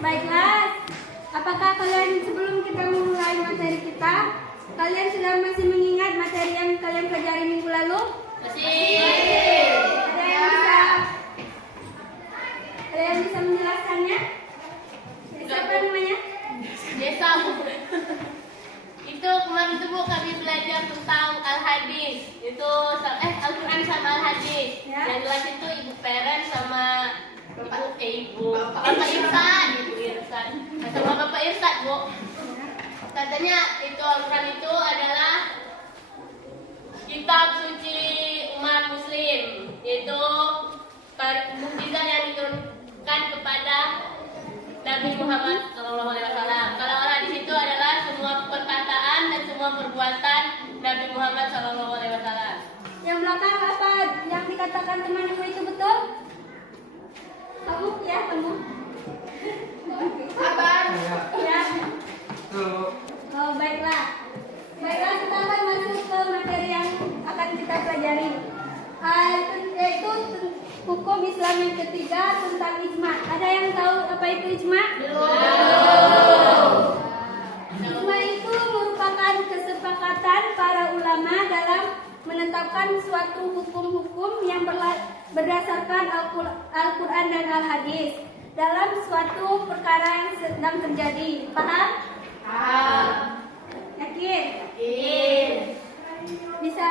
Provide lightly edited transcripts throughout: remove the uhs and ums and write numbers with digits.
Baiklah, apakah kalian sebelum kita memulai materi kita, kalian sudah masih mengingat materi yang kalian pelajari minggu lalu? Masih. Ada yang bisa menjelaskannya? Siapa namanya? Desa, Bu. Itu kemarin itu Bu kami belajar tentang Al-Hadis. Itu Al-Quran sama Al-Hadis. Ya. Yang jelas itu Ibu Peren sama Bapak Irsan. Ibu Irsan. Sama Bapak Irsan, Bu. Katanya itu Al-Quran itu adalah kitab suci umat muslim, yaitu mukjizat yang diturunkan kepada Nabi Muhammad SAW. Kalau hadis itu adalah semua perkataan dan semua perbuatan Nabi Muhammad SAW. Yang belakang apa yang dikatakan temanmu itu betul? Kamu? Ya, kamu. Abang. Ya. Oh, baiklah. Baiklah, kita akan masuk ke materi yang akan kita pelajari. Yaitu hukum Islam yang ketiga tentang ijma. Ada yang tahu apa itu ijma? Ijma itu merupakan kesepakatan para ulama dalam menetapkan suatu hukum-hukum yang berdasarkan Al-Quran dan Al-Hadis dalam suatu perkara yang sedang terjadi. Paham? Yakin? Bisa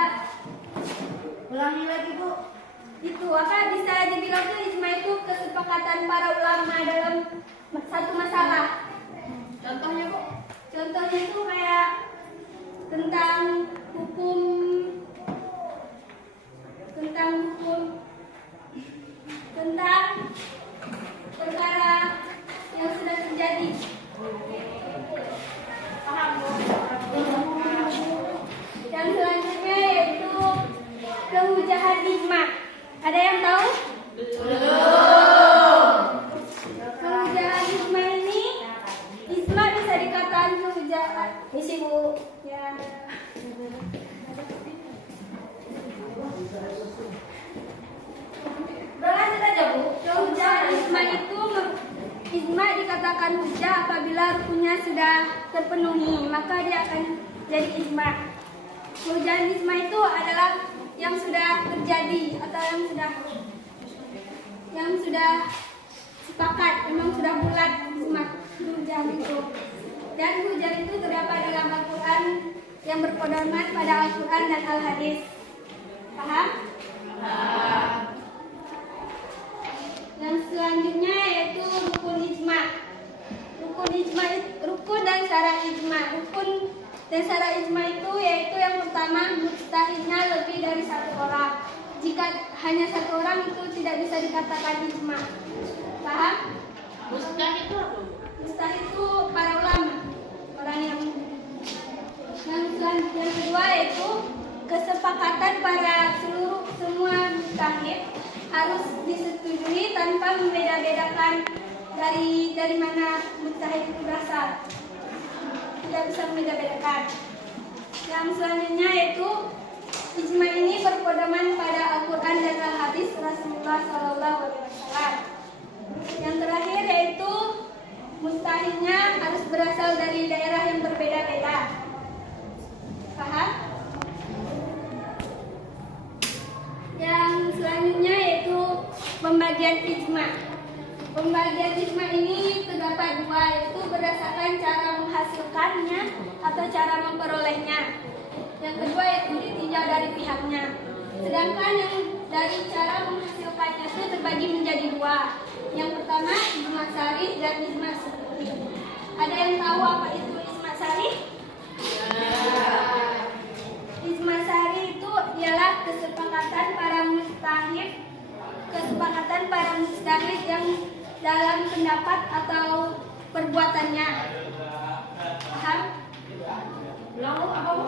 Ulangi lagi, Bu. itu apa bisa dibilang tuh ijma itu kesepakatan para ulama dalam satu masalah. Contohnya, Bu? Contohnya itu kayak tentang hukum tentang perkara yang sudah terjadi. Paham, Bu? Yang selanjutnya yaitu kehujahan ijma. Ada yang tahu? Kehujahan ijma ini, ijma bisa dikatakan kehujahan. Misi, Bu. Ya. Berlanjut aja, Bu. Kehujahan ijma itu ijma dikatakan hujah apabila rukunnya sudah terpenuhi, maka dia akan jadi ijma. Kehujahan ijma itu adalah yang sudah terjadi atau yang sudah sepakat, memang sudah bulat ijma hujan itu. Dan hujan itu terdapat dalam Al-Quran yang berpedoman pada Al-Quran dan Al-Hadis. Paham? Yang selanjutnya yaitu rukun ijma. Rukun dan syarat ijma. Rukun dan syarat ijma itu yaitu yang pertama, mustahilnya lebih dari satu orang. Jika hanya satu orang itu tidak bisa dikatakan ijma. Paham? Mustahil itu apa? Mustahil itu para ulama, orang yang selanjutnya yang kedua yaitu kesepakatan para semua mustahil harus disetujui tanpa membeda-bedakan dari mana mustahil itu berasal. Tidak bisa membeda-bedakan. Yang selanjutnya yaitu ijma ini berpedoman pada Al-Quran dan Al-Hadis Rasulullah SAW. Yang terakhir yaitu mustahilnya harus berasal dari daerah yang berbeda-beda. Paham? Yang selanjutnya yaitu pembagian ijma. Pembagian ijma ini terdapat dua, yaitu berdasarkan cara menghasilkannya atau cara memperolehnya. Yang kedua yaitu ditinjau dari pihaknya. Sedangkan yang dari cara menghasilkannya itu terbagi menjadi dua. Yang pertama ijma sarih dan ijma sukuti. Ada yang tahu apa itu ijma sarih? Ijma sarih itu ialah kesepakatan para mujtahid yang dalam pendapat atau perbuatannya. Paham? Lalu apa, Bu?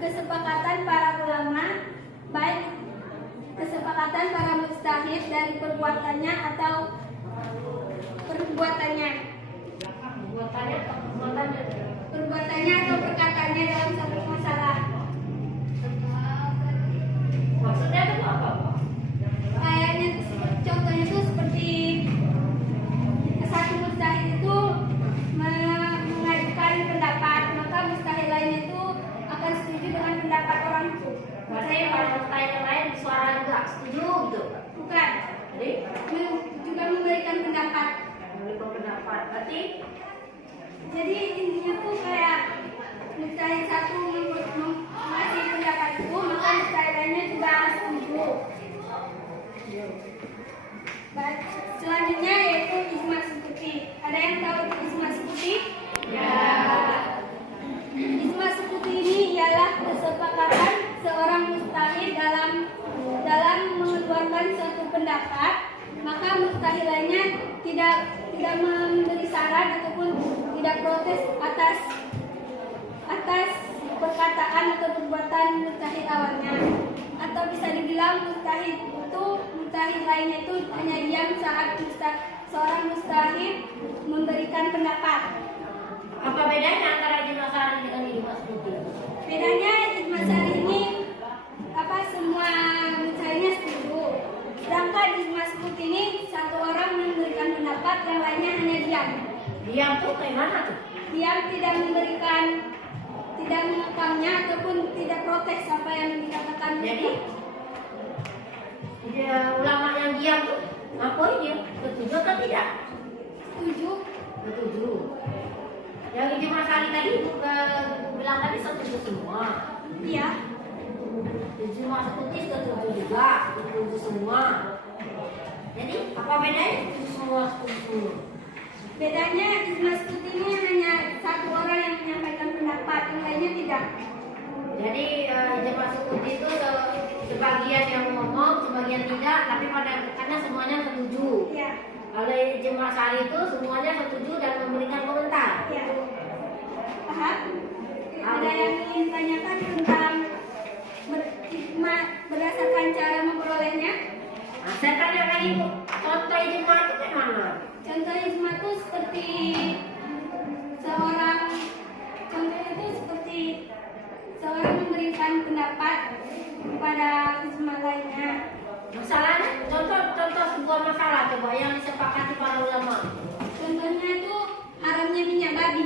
Kesepakatan para ulama, baik kesepakatan para mujtahid dari perbuatannya atau perbuatannya atau perkataannya dalam satu masalah. Maksudnya itu apa, Bu? Kayaknya contohnya itu seperti Jadi intinya tuh kayak mustahil satu masih pendapat itu, maka mustahil lainnya juga setuju. Baik, selanjutnya yaitu ijma sukuti. Ada yang tahu ijma sukuti? Ya. Ijma sukuti ini ialah kesepakatan seorang mustahil dalam mengeluarkan suatu pendapat, maka mustahil lainnya tidak memberi saran ataupun tidak protes atas perkataan atau perbuatan mustahil awalnya. Atau bisa dibilang mustahil lainnya itu hanya diam saat seorang mustahil memberikan pendapat. Apa bedanya antara ijma syar'i dengan ijma sukuti? Bedanya ijma syar'i ini semua mustahilnya setuju. Sedangkan ijma sukuti ini satu orang memberikan pendapat, yang lainnya hanya diam. Diam tuh kayak mana tuh? Diam, tidak mengekamnya ataupun tidak protes apa yang dikatakan. Jadi ulama yang diam tuh ngapain dia? Setuju atau tidak? Setuju. Setuju. Yang ijma syar'i tadi bilang tadi setuju semua. Iya. Ijma sukuti setuju juga, setuju semua. Jadi apa bedanya setuju semua setuju semua? Bedanya ijma sukuti ini hanya satu orang yang menyampaikan pendapat, yang lainnya tidak. Jadi ijma sukuti itu sebagian yang ngomong, sebagian tidak, tapi karena semuanya setuju. Iya. Kalau ijma syar'i itu semuanya setuju dan memberikan komentar. Iya. Paham? Ada yang ingin tanyakan tentang ijma berdasarkan cara memperolehnya? Nah, saya tanya lagi Bu, contoh ijma itu kayak mana? Contoh ijma itu seperti seorang memberikan pendapat kepada ijma lainnya. Masalahnya, contoh sebuah masalah coba yang disepakati para ulama. Contohnya itu haramnya minyak babi.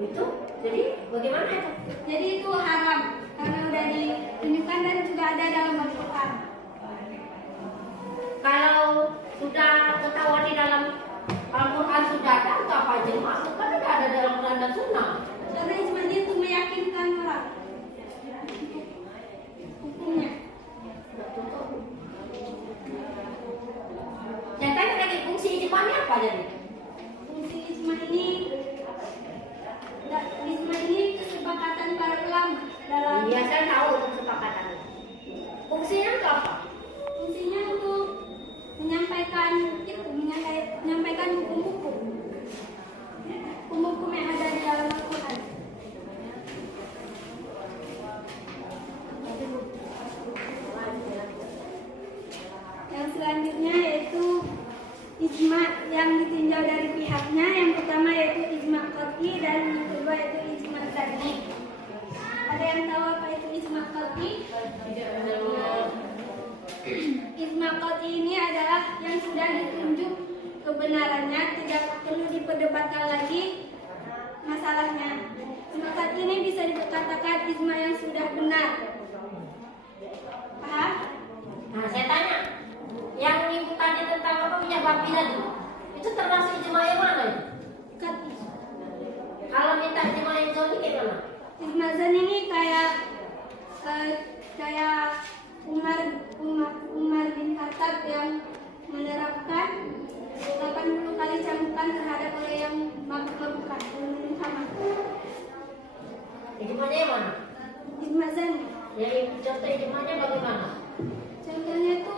Itu, jadi bagaimana itu? Jadi itu haram karena sudah ditunjukkan dan juga ada dalam Al-Quran. Kalau sudah ketahuan di dalam Al-Quran sudah ada, untuk apa ijma? Kan tidak ada dalam Quran dan Sunnah. Karena ijma ini untuk meyakinkan orang hukumnya. Saya tanya lagi, fungsi ijma ini apa jadi? Fungsi ijma ini kesepakatan para ulama dalam. Iya, saya tahu kesepakatan. Fungsinya itu apa? Fungsinya untuk menyampaikan hukum-hukum yang ada di dalam Al-Quran. Yang selanjutnya yaitu ijma yang ditinjau dari pihaknya. Yang pertama yaitu ijma qat'i dan yang kedua yaitu ijma zanni. Ada yang tahu apa itu ijma qat'i? Ijma qat'i ini adalah yang sudah ditunjuk kebenarannya, tidak perlu diperdebatkan lagi masalahnya. Ijma qat'i ini bisa dikatakan ijma yang sudah benar. Paham? Nah, saya tanya, yang ibu tadi tentang apa minyak babi tadi, itu termasuk ijma yang mana? Qat'i. Kalau minta ijma yang jauh ini gimana? Ijma zanni ini kayak Umar bin Khattab yang menerapkan 80 kali cambukan terhadap orang yang mabuk-mabukan minum khamar. Ijmanya yang mana? Ijma zanni. Yang contoh ijmanya bagaimana? Contohnya itu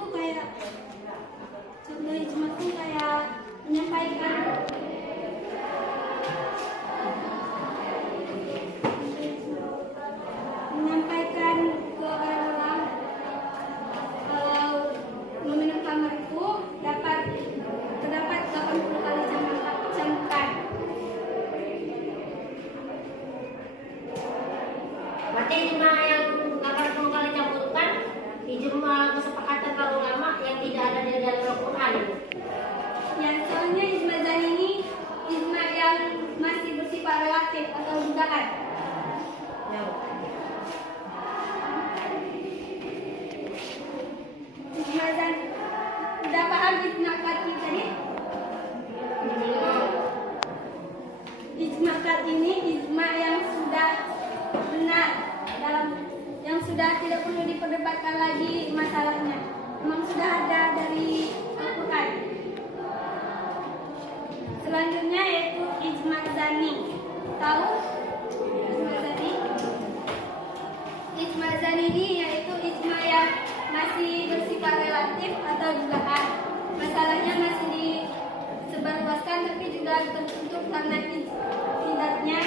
menyampaikan ke orang-orang kalau meminum khamar itu terdapat 80 kali cambukan. Berarti ijma yang 80 kali cambukan memperdebatkan lagi masalahnya. Memang sudah ada dari Al-Quran. Selanjutnya yaitu ijma zani. Tahu ijma zani? Ijma zani ini yaitu ijma yang masih bersifat relatif atau dugaan. Masalahnya masih disebarluaskan tapi juga tertutup karena tidaknya.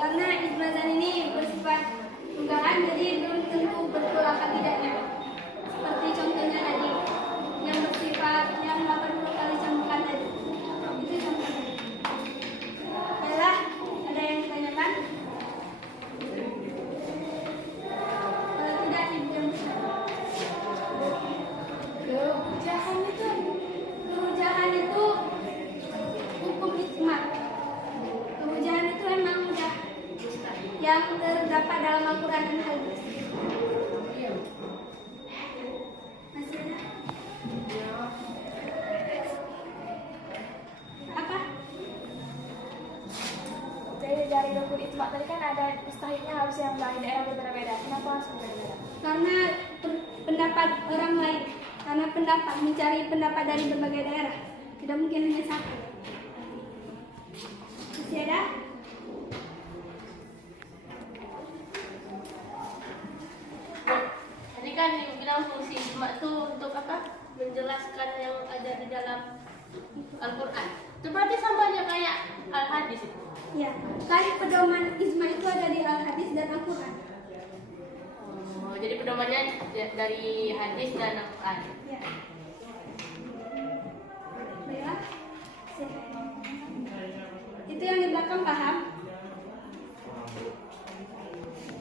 Karena ijma zani ini bersifat dugaan, jadi belum tentu betul apa tidaknya. Seperti contohnya tadi yang bersifat yang 80 kali cambukan tadi. Itu contohnya. Baiklah, ada yang ditanyakan? Kalau tidak, ibu yang bisa. Kehujahan itu hukum ijma. Kehujahan itu emang hujah yang terdapat dalam Al-Quran dan Hadis. Masih ada? Apa? Jadi dari rukun ijma tadi kan ada mustahilnya harus yang lain, daerah berbeda-beda. Kenapa harus berbeda-beda? Karena pendapat orang lain. Karena pendapat mencari pendapat dari berbagai daerah. Tidak mungkin hanya satu. Masih ada? Tadi kan dibilang fungsi ijma itu untuk apa? Menjelaskan yang ada di dalam Al-Quran. Itu berarti sama aja kayak Al-Hadis itu. Ya, kan pedoman ijma itu ada di Al-Hadis dan Al-Quran. Oh, jadi pedomannya dari hadis dan Al-Quran. Ya. Baiklah. Itu yang di belakang paham?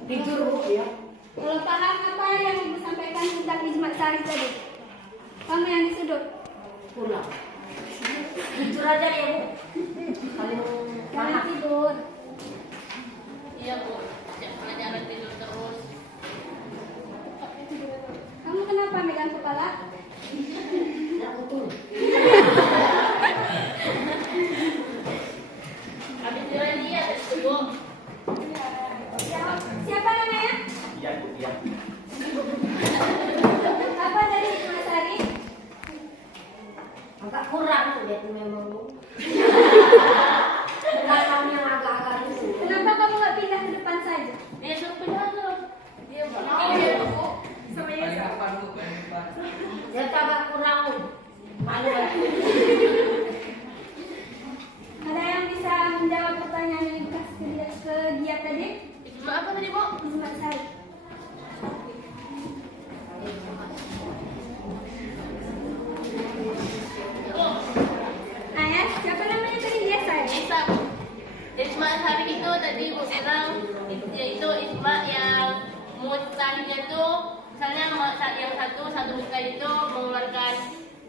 Tidur Bu ya. Kalau paham apa yang ibu sampaikan tentang ijma syar'i tadi? Kamu yang di sudut? Pulang. Tidur aja ya Bu. Paling Jangan paham. tidur. Iya Bu, pelajaran tidur terus. Kamu kenapa megang kepala? Tidak betul. Habis jalan dia Bu. Siapa namanya? Iya, Bu, iya. Apa dari ijma syar'i? Agak kurang tuh dia tuh memang Bu. Belakangnya agak-agak itu. Kenapa kamu nggak pindah ke depan saja? Dia suruh penjaga. Dia Oh, iya, Bu. Sama Paling Yesa. depan, Bu, paling depan. Dia tuh agak kurang Bu. Malu ya. Ada yang bisa menjawab pertanyaan yang ibu kasih ke dia tadi? Ijma apa tadi Bu? Ijma syar'i. Bu, Ayah, siapa namanya tadi dia saya? Isa Bu. Ijma hari itu tadi Bu bilang yaitu ijma yang mustahilnya tuh misalnya yang satu mustahil itu mengeluarkan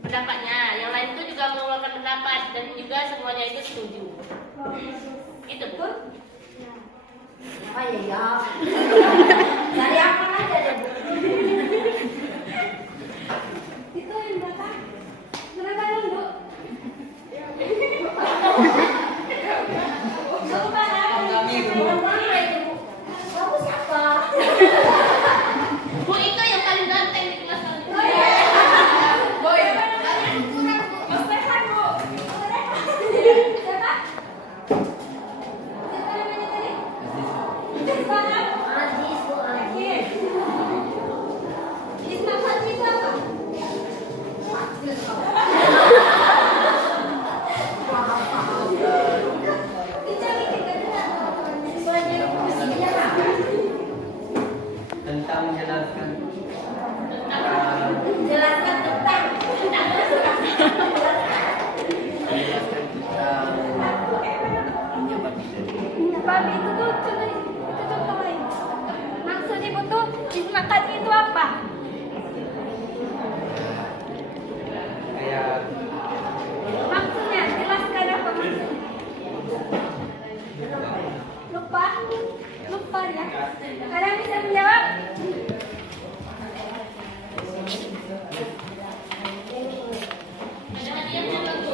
pendapatnya, yang lain itu juga mengeluarkan pendapat dan juga semuanya itu setuju. Itu Bu. Apa ya ya? Dari apa aja deh Bu. Itu yang belakang. Kenapa nunduk? Kamu paham? Mana itu Bu? Kamu siapa? Bu itu yang paling ganteng di kelas kali. Oh iya. Boy. Mas Rehan, Bu. Siapa? Siapa namanya tadi? Paham? Aziz Bu Aziz. Ijma syar'i itu apa? Aziz kau. Paham. Dicari kita dengar. Sesuai fungsinya apa? Tentang menjelaskan Jelaskan tentang menjelaskan tentang penyebab itu. Paham itu tuh contoh lain. Maksud ibu tuh ijma syar'i itu apa? Kayak Maksudnya jelaskan apa maksudnya? Lupa ya. Ada yang bisa menjawab? Ada hadiahnya Bang Bu.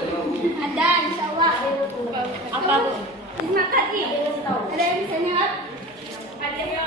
Ada, insya Allah. Apa Bu? Ijma syar'i. Ada yang bisa menjawab? Hadiahnya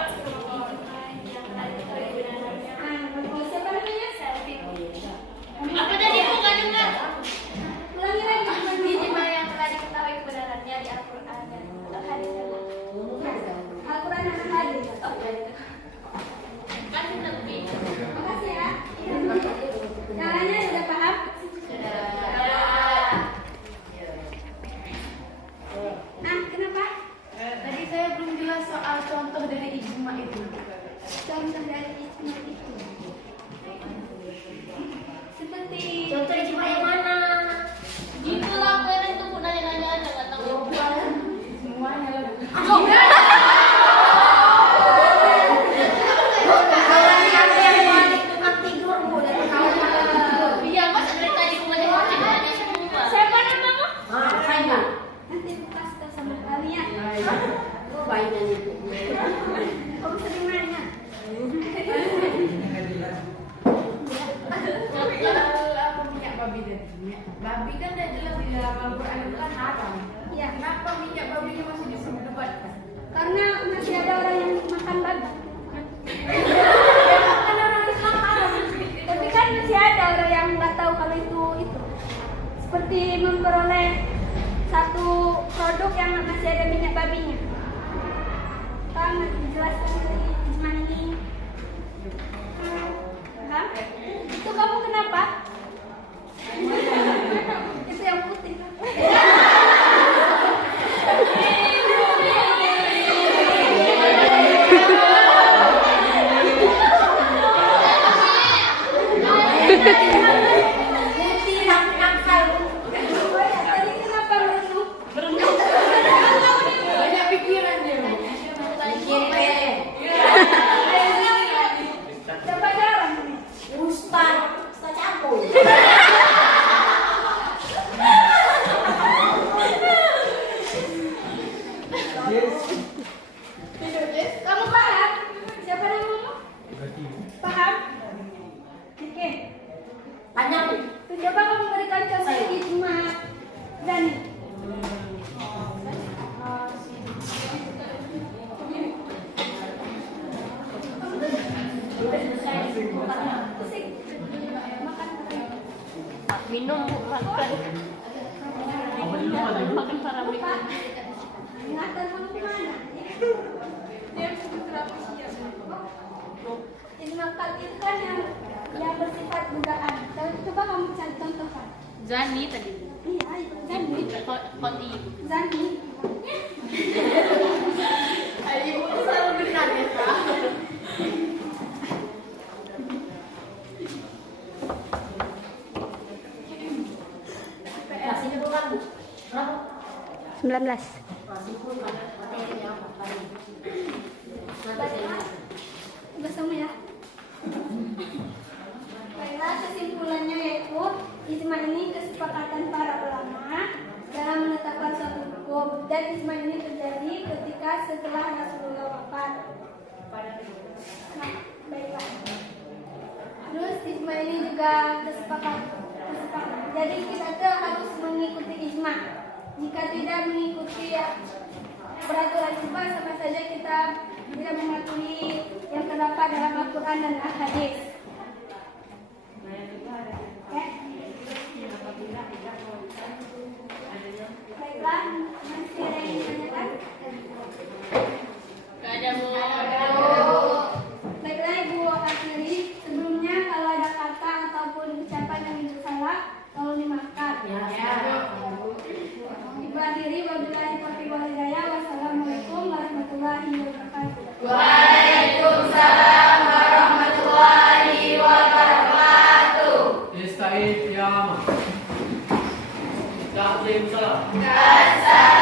Babi kan udah jelas di dalam Al-Quran itu kan haram. Ya, Kenapa minyak babinya masih diperdebatkan? karena masih ada orang yang makan babi. Kan orang Islam haram. Tapi kan masih ada orang yang nggak tahu kalau itu. Seperti memperoleh satu produk yang masih ada minyak babinya. Kan dijelaskan dari ijma ini. Paham? Itu kamu kenapa? Itu yang putih. Tadi kenapa merenung? Banyak pikiran dia. Coba jarang. Ustaz campur. Kamu paham? Siapa namamu? Paham? Oke. Panjang nih. Coba kamu berikan contoh ijma dan Minum makan. Makan paramik. ingatan kamu kemana? Dia sudah berapa siap? Ijma itu kan yang bersifat dugaan. Coba kamu cari contohkan. Zani tadi. Iya, zani. Koti. Zani. Ibu tuh selalu benar ya, Pak. Kelas ini bukan Bu. Berapa? 19. Masih pun materi yang paling. Udah sama ya. Baiklah, kesimpulannya yaitu ijma ini kesepakatan para ulama dalam menetapkan suatu hukum, dan ijma ini terjadi ketika setelah Rasulullah wafat. Nah, baiklah. Terus ijma ini juga kesepakatan. Jadi kita tuh harus mengikuti ijma. Jika tidak mengikuti peraturan ijma, sama saja kita tidak mematuhi yang terdapat dalam Al-Quran dan Al-Hadis. Oke. Baiklah, masih ada yang ditanyakan? Gak ada Bu. Baiklah Ibu akhiri, sebelumnya kalau ada kata ataupun ucapan yang Ibu salah, tolong dimaafkan. Ibu akhiri, wabillahi taufiq wal hidayah. Wassalamualaikum warahmatullahi wabarakatuh. Waalaikumsalam warahmatullahi wabarakatuh. Ista'id ya Taklim salam. Kasar.